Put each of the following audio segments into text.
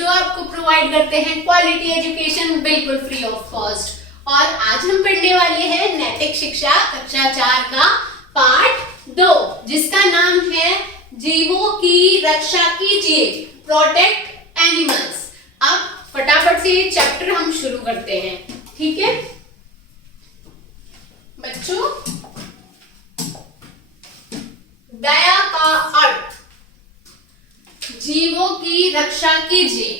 जो आपको प्रोवाइड करते हैं क्वालिटी एजुकेशन बिल्कुल फ्री ऑफ कॉस्ट। और आज हम पढ़ने वाले हैं नैतिक शिक्षा कक्षा 4 का पार्ट 2, जिसका नाम है जीवों की रक्षा कीजिए, प्रोटेक्ट एनिमल्स। अब फटाफट से ये चैप्टर हम शुरू करते हैं, ठीक है बच्चों। दया का अर्थ, जीवों की रक्षा कीजिए।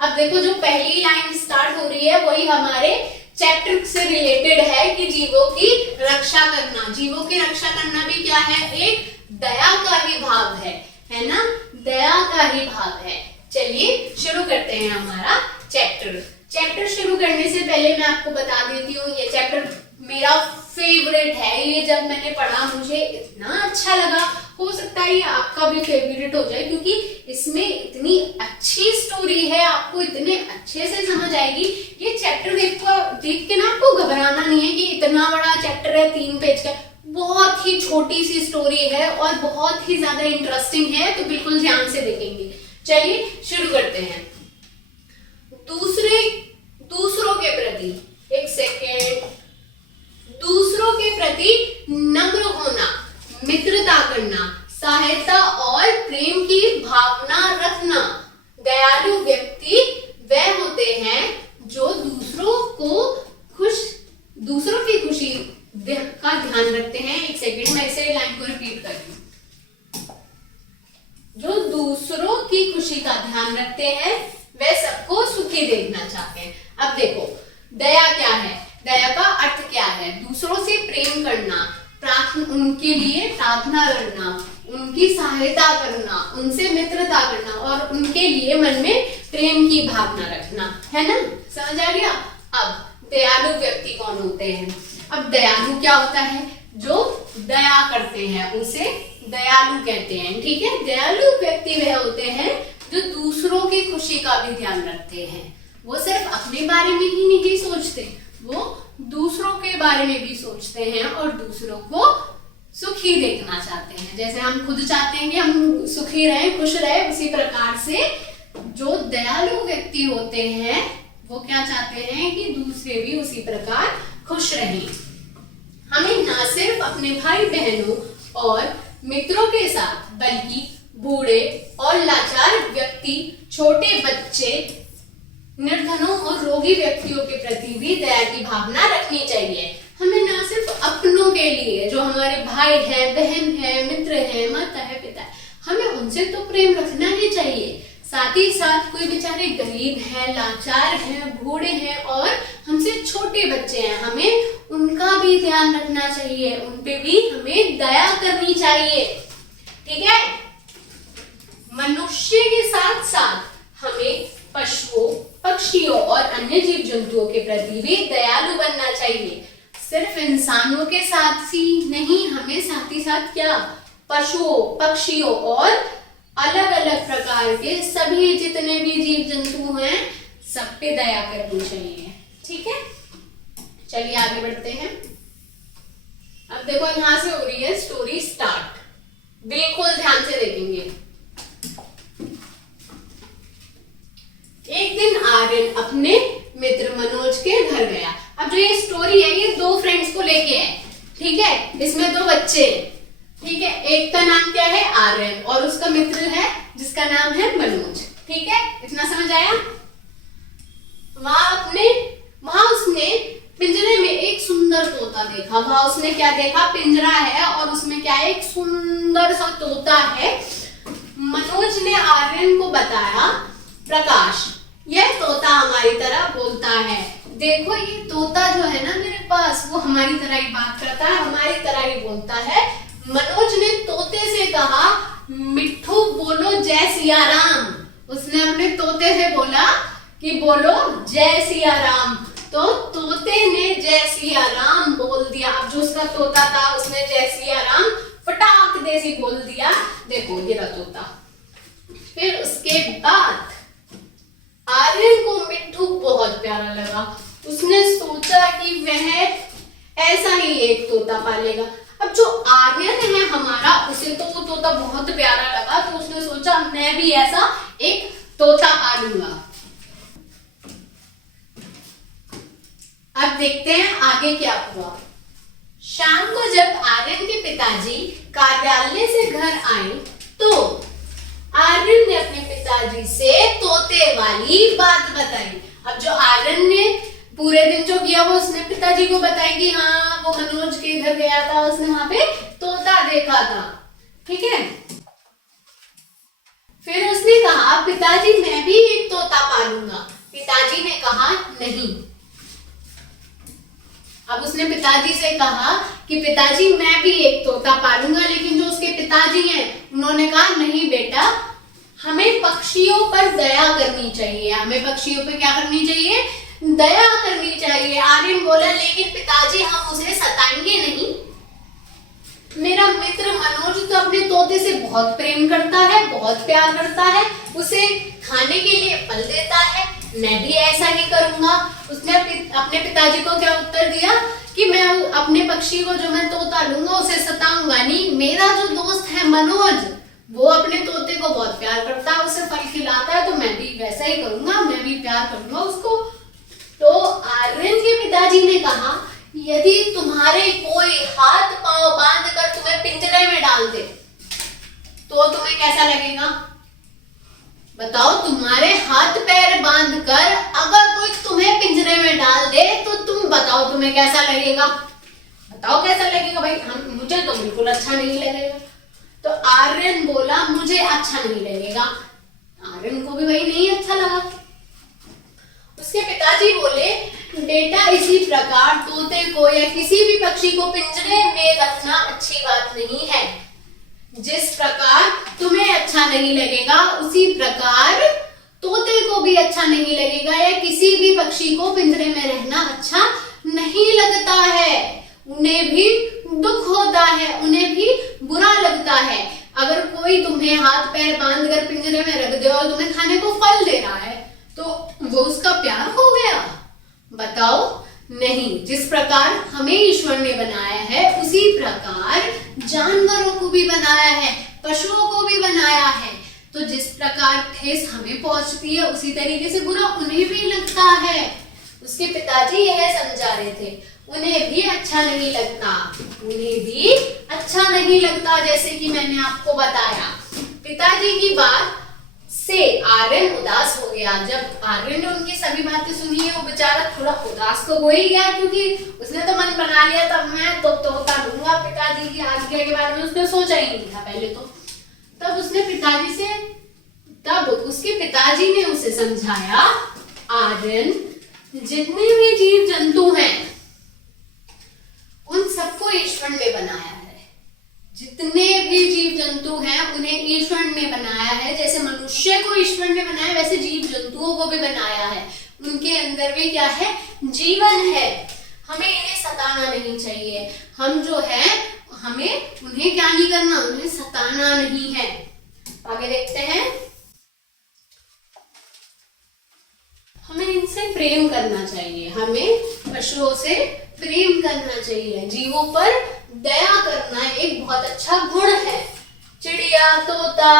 अब देखो जो पहली लाइन स्टार्ट हो रही है वही हमारे चैप्टर से रिलेटेड है कि जीवों की रक्षा करना। जीवों की रक्षा करना भी क्या है, एक दया का ही भाव है ना, दया का ही भाव है। चलिए शुरू करते हैं हमारा चैप्टर शुरू करने से पहले मैं आपको बता देती हूँ ये चैप्टर मेरा फेवरेट है। ये जब मैंने पढ़ा मुझे इतना अच्छा लगा, हो सकता है ये आपका भी फेवरेट हो जाए, क्योंकि इसमें इतनी अच्छी स्टोरी है, आपको इतने अच्छे से समझ आएगी। ये चैप्टर देख के ना आपको घबराना नहीं है कि इतना बड़ा चैप्टर है, 3 पेज का। बहुत ही छोटी सी स्टोरी है और बहुत ही ज्यादा इंटरेस्टिंग है, तो बिल्कुल ध्यान से देखेंगे। चलिए शुरू करते हैं। दूसरों के प्रति, एक सेकेंड, दूसरों के प्रति नम्र होना, मित्रता करना, सहायता और प्रेम की भावना रखना। दयालु व्यक्ति वह होते हैं जो दूसरों की खुशी का ध्यान रखते हैं। एक सेकंड में इसे लाइन को रिपीट करती हूँ। जो दूसरों की खुशी का ध्यान रखते हैं वे सबको सुखी देखना चाहते हैं। अब देखो दया क्या है, दया का अर्थ क्या है, दूसरों से प्रेम करना, उनके लिए प्रार्थना करना, उनकी सहायता करना, उनसे मित्रता करना और उनके लिए मन में प्रेम की भावना रखना, है ना, समझ आ गया। अब दयालु व्यक्ति कौन होते हैं? अब दयालु क्या होता है, जो दया करते हैं उसे दयालु कहते हैं, ठीक है। दयालु व्यक्ति वह होते हैं जो दूसरों की खुशी का भी ध्यान रखते हैं। वो सिर्फ अपने बारे में ही नहीं सोचते, वो दूसरों के बारे में भी सोचते हैं और दूसरों को सुखी देखना चाहते हैं। जैसे हम खुद चाहते हैं कि हम सुखी रहें, खुश रहें, उसी प्रकार से जो दयालु व्यक्ति होते हैं वो क्या चाहते हैं कि दूसरे भी उसी प्रकार खुश रहें। हमें ना सिर्फ अपने भाई बहनों और मित्रों के साथ बल्कि बूढ़े और लाचार व्यक्ति, छोटे बच्चे, निर्धनों और रोगी व्यक्तियों के प्रति भी दया की भावना रखनी चाहिए। हमें ना सिर्फ अपनों के लिए, जो हमारे भाई है, बहन है, मित्र है, माता है, पिता है, हमें उनसे तो प्रेम रखना ही चाहिए। साथ ही साथ कोई बेचारे गरीब हैं, लाचार हैं, बूढ़े हैं और हमसे छोटे बच्चे हैं, हमें उनका भी ध्यान रखना चाहिए, उन पे भी हमें दया करनी चाहिए, ठीक है। मनुष्य के साथ साथ हमें पशुओं, पक्षियों और अन्य जीव जंतुओं के प्रति भी दयालु बनना चाहिए। सिर्फ इंसानों के साथ ही नहीं, हमें साथ ही साथ क्या, पशुओं, पक्षियों और अलग अलग प्रकार के सभी जितने भी जीव जंतु हैं सब पे दया करनी चाहिए, ठीक है। चलिए आगे बढ़ते हैं। अब देखो यहां से हो रही है स्टोरी स्टार्ट, बिल्कुल ध्यान से देखेंगे। एक दिन आर्यन अपने मित्र मनोज के घर गया। अब जो ये स्टोरी है ये 2 फ्रेंड्स को लेके है, ठीक है। इसमें 2 बच्चे, ठीक है। एक का नाम क्या है, आर्यन, और उसका मित्र है जिसका नाम है मनोज, ठीक है। इतना समझ आया। वहां उसने पिंजरे में एक सुंदर तोता देखा। वहां उसने क्या देखा, पिंजरा है और उसमें क्या है, एक सुंदर सा तोता है। मनोज ने आर्यन को बताया, प्रकाश यह तोता हमारी तरह बोलता है। देखो ये तोता जो है ना मेरे पास, वो हमारी तरह ही बात करता है, हमारी तरह ही बोलता है। मनोज ने तोते से कहा, मिट्ठू बोलो जय सिया राम। उसने अपने तोते से बोला कि बोलो जय सिया राम, तो तोते ने जय सिया राम बोल दिया। अब जो उसका तोता था उसने जय सिया राम फटाक दे से बोल दिया। देखो ये रहा तोता। फिर उसके बाद आर्यन को मिट्ठू बहुत प्यारा लगा। उसने सोचा कि वह ऐसा ही एक तोता पालेगा। अब जो आर्यन है हमारा, उसे तो वो तोता बहुत प्यारा लगा, तो उसने सोचा मैं भी ऐसा एक तोता पालूंगा। देखते हैं आगे क्या हुआ। शाम को जब आर्यन के पिताजी कार्यालय से घर आए तो आर्यन ने अपने पिताजी से तोते वाली बात बताई। अब जो आर्यन ने पूरे दिन जो किया वो उसने पिताजी को बताया कि हाँ वो मनोज के घर गया था, उसने वहां पे तोता देखा था। ठीक है, फिर उसने कहा पिताजी मैं भी एक तोता पालूंगा। पिताजी ने कहा नहीं। अब उसने पिताजी से कहा कि पिताजी मैं भी एक तोता पालूंगा, लेकिन जो उसके पिताजी हैं उन्होंने कहा नहीं बेटा, हमें पक्षियों पर दया करनी चाहिए, हमें पक्षियों पर क्या करनी चाहिए, दया करनी चाहिए। आर्यन बोला लेकिन पिताजी हम उसे सताएंगे नहीं, मेरा मित्र मनोज तो अपने तोते से बहुत प्रेम करता है, बहुत प्यार करता है, उसे खाने के लिए फल देता है, मैं भी ऐसा ही करूंगा। उसने अपने पिताजी को क्या उत्तर दिया कि मैं अपने पक्षी को जो मैं तोता लूंगा उसे सताऊंगा नहीं। मेरा जो दोस्त है मनोज वो अपने तोते को बहुत प्यार करता है, उसे फल खिलाता है, तो मैं भी वैसा ही करूंगा, मैं भी प्यार करूंगा उसको। तो आर्यन के पिताजी ने कहा यदि तुम्हारे कोई हाथ पांव बांध कर तुम्हें पिंजरे में डाल दे तो तुम्हें कैसा लगेगा? बताओ, तुम्हारे हाथ पैर बांध कर अगर कोई तुम्हें पिंजरे में डाल दे तो तुम बताओ तुम्हें कैसा लगेगा? बताओ कैसा लगेगा भाई? मुझे तो बिल्कुल अच्छा नहीं लगेगा। तो आर्यन बोला मुझे अच्छा नहीं लगेगा। आर्यन को भी भाई नहीं अच्छा लगा। उसके पिताजी बोले बेटा इसी प्रकार तोते को या किसी भी पक्षी को पिंजरे में रखना अच्छी बात नहीं है। जिस प्रकार तुम्हें अच्छा नहीं लगेगा उसी प्रकार तोते को भी अच्छा नहीं लगेगा, या किसी भी पक्षी को पिंजरे में रहना अच्छा नहीं लगता है। उन्हें भी दुख होता है, उन्हें भी बुरा लगता है। अगर कोई तुम्हें हाथ पैर बांध कर पिंजरे में रख दे और तुम्हें खाने को फल दे रहा है तो वो उसका प्यार हो गया? बताओ नहीं। जिस प्रकार हमें ईश्वर ने बनाया है उसी प्रकार जानवरों को भी बनाया है, पशुओं को भी बनाया है। तो जिस प्रकार ठेस हमें पहुंचती है उसी तरीके से बुरा उन्हें भी लगता है। उसके पिताजी यह समझा रहे थे, उन्हें भी अच्छा नहीं लगता, उन्हें भी अच्छा नहीं लगता, जैसे कि मैंने आपको बताया। पिताजी की बात से आर्यन उदास हो गया। जब आर्यन ने उनकी सभी बातें सुनी है वो बेचारा थोड़ा उदास तो हो ही गया, क्योंकि उसने तो मन बना लिया था मैं तो तोता लूंगा। पिताजी की आज्ञा के बारे में उसने सोचा ही नहीं था पहले तो। तब उसके पिताजी ने उसे समझाया आर्यन जितने भी जीव जंतु हैं उन सबको ईश्वर ने बनाया है। जितने भी जीव जंतु हैं उन्हें ईश्वर ने बनाया है। जैसे मनुष्य को ईश्वर ने बनाया वैसे जीव जंतुओं को भी बनाया है। उनके अंदर भी क्या है? जीवन है। हमें इन्हें सताना नहीं चाहिए। हम जो है हमें उन्हें क्या नहीं करना, उन्हें सताना नहीं है। आगे देखते हैं। हमें इनसे प्रेम करना चाहिए, हमें पशुओं से प्रेम करना चाहिए। जीवों पर दया करना एक बहुत अच्छा गुण है। चिड़िया, तोता,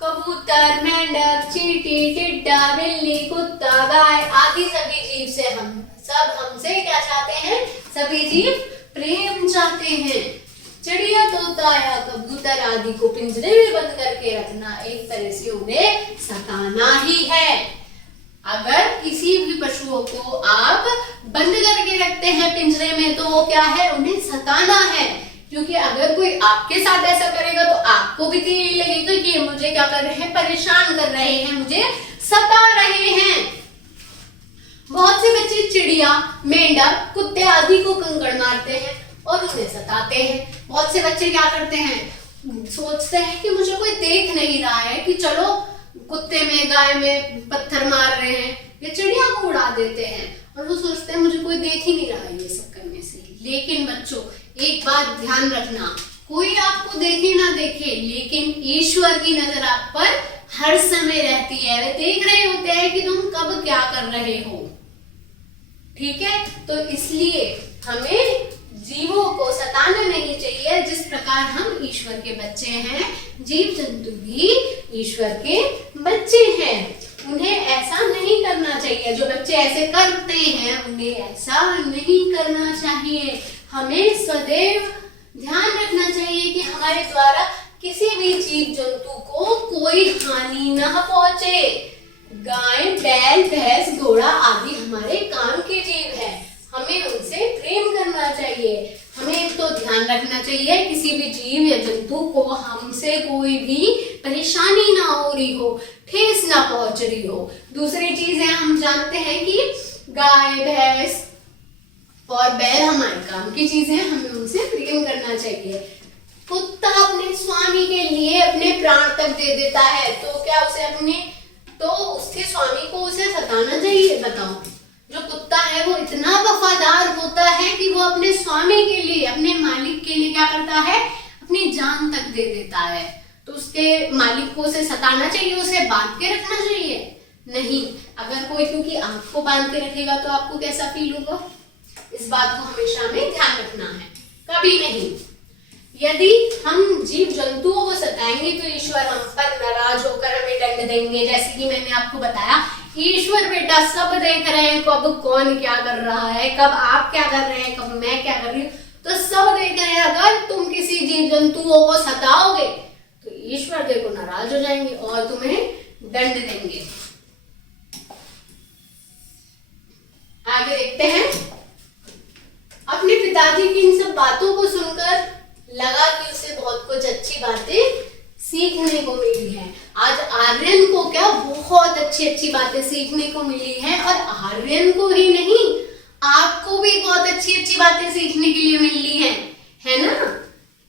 कबूतर, मेंढक, चींटी, टिड्डा, बिल्ली, कुत्ता, गाय आदि सभी जीव से हमसे क्या चाहते हैं? सभी जीव प्रेम चाहते हैं। चिड़िया, तोता या कबूतर आदि को पिंजरे में बंद करके रखना एक तरह से उन्हें सताना ही है। अगर किसी भी पशुओं को आप बंद करके रखते हैं पिंजरे में तो वो क्या है? उन्हें सताना है। क्योंकि अगर कोई आपके साथ ऐसा करेगा तो आपको भी तो यही लगेगा कि मुझे क्या कर रहे हैं? परेशान कर रहे हैं, मुझे सता रहे हैं। बहुत से बच्चे चिड़िया, मेंढक, कुत्ते आदि को कंकड़ मारते हैं और उन्हें सताते हैं। बहुत से बच्चे क्या करते हैं? सोचते हैं कि मुझे कोई देख नहीं रहा है, कि चलो कुत्ते में, गाय में पत्थर मार रहे हैं या चिड़िया को उड़ा देते हैं, और वो सोचते हैं मुझे कोई देख ही नहीं रहा है ये सब करने से। लेकिन बच्चों एक बात ध्यान रखना, कोई आपको देखे ना देखे लेकिन ईश्वर की नजर आप पर हर समय रहती है। वे देख रहे होते हैं कि तुम कब क्या कर रहे हो। ठीक है, तो इसलिए हमें जीवों को सताना नहीं चाहिए। जिस प्रकार हम ईश्वर के बच्चे हैं, जीव जंतु भी ईश्वर के बच्चे हैं, उन्हें ऐसा नहीं करना चाहिए। जो बच्चे ऐसे करते हैं उन्हें ऐसा नहीं करना चाहिए। हमें सदैव ध्यान रखना चाहिए कि हमारे द्वारा किसी भी जीव जंतु को कोई हानि न पहुंचे। गाय, बैल, भैंस, घोड़ा आदि हमारे काम के जीव हैं, हमें उनसे प्रेम करना चाहिए। हमें तो ध्यान रखना चाहिए किसी भी जीव या जंतु को हमसे कोई भी परेशानी ना हो रही हो, ठेस ना पहुंच रही हो। दूसरी चीज है, हम जानते हैं कि गाय, भैंस और बैल हमारे काम की चीजें हैं, हमें उनसे प्रेम करना चाहिए। कुत्ता अपने स्वामी के लिए अपने प्राण तक दे देता है, तो क्या उसके स्वामी को उसे सताना चाहिए? बताओ। जो कुत्ता है वो इतना वफादार होता है कि वो अपने स्वामी के लिए, अपने मालिक के लिए क्या करता है? अपनी जान तक दे देता है। तो उसके मालिक को उसे सताना चाहिए, उसे बांध के रखना चाहिए? नहीं। अगर कोई क्योंकि आपको बांध के रखेगा तो आपको कैसा फील होगा? इस बात को हमेशा हमें ध्यान रखना है, कभी नहीं। यदि हम जीव जंतुओं को सताएंगे तो ईश्वर हम पर नाराज होकर हमें दंड देंगे। जैसे कि मैंने आपको बताया, ईश्वर बेटा सब देख रहे हैं कब कौन क्या कर रहा है, कब आप क्या कर रहे हैं, कब मैं क्या कर रही हूँ, तो सब देख रहे हैं। अगर तुम किसी जीव जंतुओं को सताओगे तो ईश्वर देखो नाराज हो जाएंगे और तुम्हें दंड देंगे। आगे देखते हैं। अपने पिताजी की इन सब बातों को सुनकर लगा कि उसे बहुत कुछ अच्छी बातें सीखने को मिली है। आज आर्यन को क्या बहुत अच्छी बातें सीखने को मिली है, और आर्यन को ही नहीं, आपको भी बहुत अच्छी बातें सीखने के लिए मिली है ना?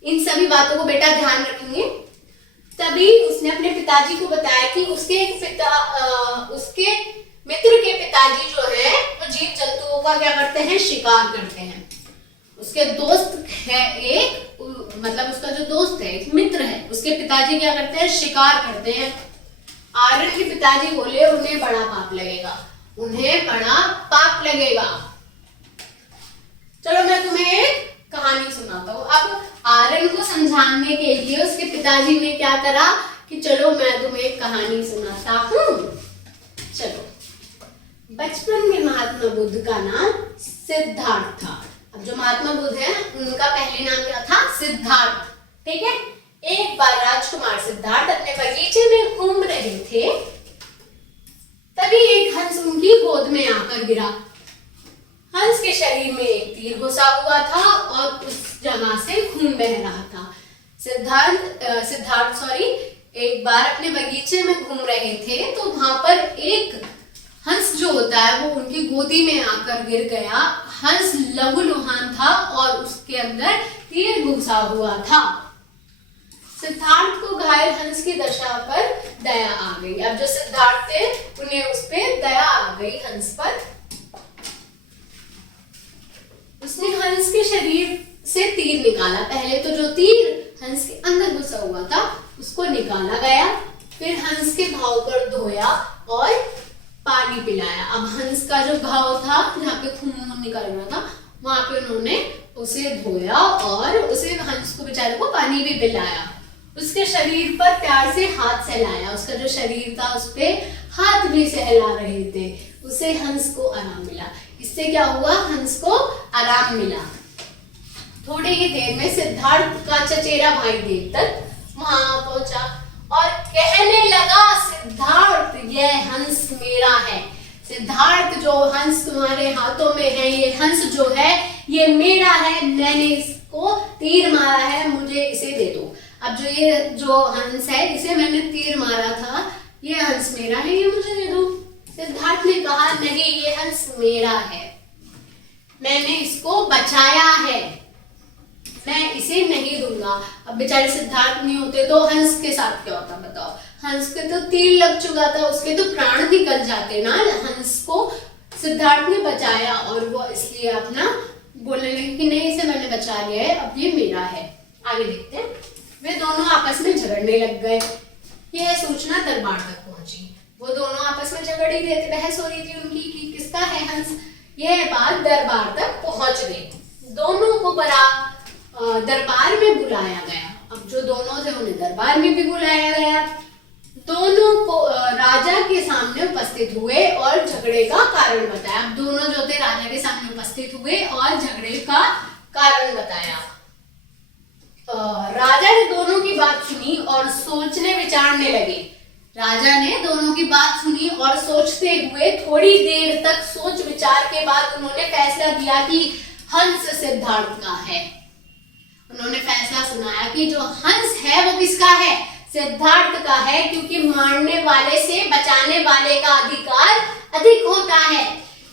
इन सभी बातों को बेटा ध्यान रखेंगे। तभी उसने अपने पिताजी को बताया कि उसके मित्र के पिताजी जो है वो जीव जंतुओं का क्या करते हैं? शिकार करते हैं। उसके दोस्त है एक, मतलब उसका जो दोस्त है, एक मित्र है, उसके पिताजी क्या करते हैं? शिकार करते हैं। आर्यन के पिताजी बोले उन्हें बड़ा पाप लगेगा, उन्हें बड़ा पाप लगेगा। चलो मैं तुम्हें एक कहानी सुनाता हूँ। अब आर्यन को समझाने के लिए उसके पिताजी ने क्या करा कि चलो मैं तुम्हें एक कहानी सुनाता हूँ। चलो, बचपन में महात्मा बुद्ध का नाम सिद्धार्थ था। अब जो महात्मा बुद्ध है उनका पहले नाम क्या था? सिद्धार्थ। ठीक है। एक बार राजकुमार सिद्धार्थ अपने बगीचे में घूम रहे थे, तभी एक हंस उनकी गोद में आकर गिरा। हंस के शरीर में एक तीर घुसा हुआ था और उस जगह से खून बह रहा था। सिद्धार्थ एक बार अपने बगीचे में घूम रहे थे तो वहां पर एक हंस जो होता है वो उनकी गोदी में आकर गिर गया। हंस लहूलुहान था और उसके अंदर तीर घुसा हुआ था। सिद्धार्थ को घायल हंस की दशा पर दया आ गई। अब जो सिद्धार्थ थे उन्हें उस पर दया आ गई हंस पर। उसने हंस के शरीर से तीर निकाला। पहले तो जो तीर हंस के अंदर घुसा हुआ था उसको निकाला गया, फिर हंस के घाव पर धोया और पानी पिलाया। अब हंस का जो घाव था जहाँ पे खून निकल रहा था वहां पे उन्होंने उसे धोया और उसे हंस को बेचारे को पानी भी पिलाया। उसके शरीर पर प्यार से हाथ सहलाया। उसका जो शरीर था उस पे हाथ भी सहला रहे थे। उसे हंस को आराम मिला। इससे क्या हुआ? हंस को आराम मिला। थोड़ी ही देर में सिद्धार्थ का चचेरा भाई देवदत्त वहां पहुंचा और कहने लगा, सिद्धार्थ यह हंस मेरा है। सिद्धार्थ जो हंस तुम्हारे हाथों में है, ये हंस जो है ये मेरा है। मैंने इसको तीर मारा है, मुझे इसे दे दो। अब जो हंस है इसे मैंने तीर मारा था, ये हंस मेरा है, ये मुझे दे दो। सिद्धार्थ ने कहा, नहीं, ये हंस मेरा है, मैंने इसको बचाया है, मैं इसे नहीं दूंगा। अब बेचारे सिद्धार्थ नहीं होते तो हंस के साथ क्या होता बताओ? हंस के तो तीर लग चुका था, उसके तो प्राण निकल जाते ना। हंस को सिद्धार्थ ने बचाया और वो इसलिए अपना बोलने लगे कि नहीं, इसे मैंने बचा लिया है, अब ये मेरा है। आगे देखते हैं। वे दोनों आपस में झगड़ने लग गए। यह सूचना दरबार तक पहुंची। वो दोनों आपस में झगड़ ही रहे थे, बहस हो रही थी उनकी कि किसका है हंस। यह बात दरबार तक पहुंच गई। दोनों को बड़ा दरबार में बुलाया गया। अब जो दोनों थे उन्हें दरबार में भी बुलाया गया। राजा के सामने उपस्थित हुए और झगड़े का कारण बताया। अब दोनों जो थे राजा के सामने उपस्थित हुए और झगड़े का कारण बताया। राजा ने दोनों की बात सुनी और सोचने विचारने लगे। राजा ने दोनों की बात सुनी और सोचते हुए थोड़ी देर तक सोच विचार के बाद उन्होंने फैसला दिया कि हंस सिद्धार्थ का है। उन्होंने फैसला सुनाया कि जो हंस है वो किसका है, सिद्धार्थ का है, क्योंकि मारने वाले से बचाने वाले का अधिकार अधिक होता है।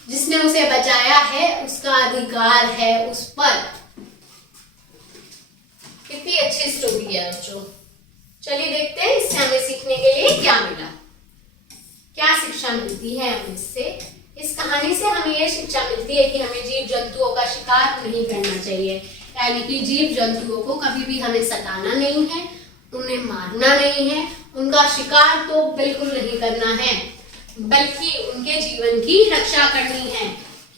जिसने उसे बचाया है उसका अधिकार है उस पर। कितनी अच्छी स्टोरी है बच्चों। चलिए देखते हैं इससे हमें सीखने के लिए क्या मिला, क्या शिक्षा मिलती है हमें इससे। इस कहानी से हमें यह शिक्षा मिलती है कि हमें जीव जंतुओं का शिकार नहीं करना चाहिए, यानी कि जीव जंतुओं को कभी भी हमें सताना नहीं है, उन्हें मारना नहीं है, उनका शिकार तो बिल्कुल नहीं करना है, बल्कि उनके जीवन की रक्षा करनी है।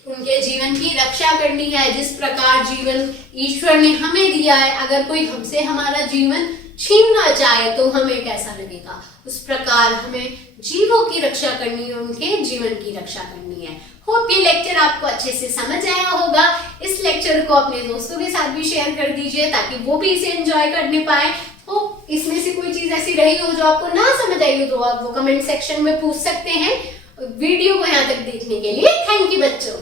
उनके जीवन की रक्षा करनी है। जिस प्रकार जीवन ईश्वर ने हमें दिया है, अगर कोई हमसे हमारा जीवन छीनना चाहे तो हमें कैसा लगेगा, उस प्रकार हमें जीवों की रक्षा करनी है, उनके जीवन की रक्षा करनी है। होप ये लेक्चर आपको अच्छे से समझ आया होगा। इस लेक्चर को अपने दोस्तों के साथ भी शेयर कर दीजिए ताकि वो भी इसे एंजॉय करने पाए। तो इसमें से कोई चीज ऐसी रही हो जो आपको ना समझ आई हो तो आप वो कमेंट सेक्शन में पूछ सकते हैं। वीडियो को यहाँ तक देखने के लिए थैंक यू बच्चों।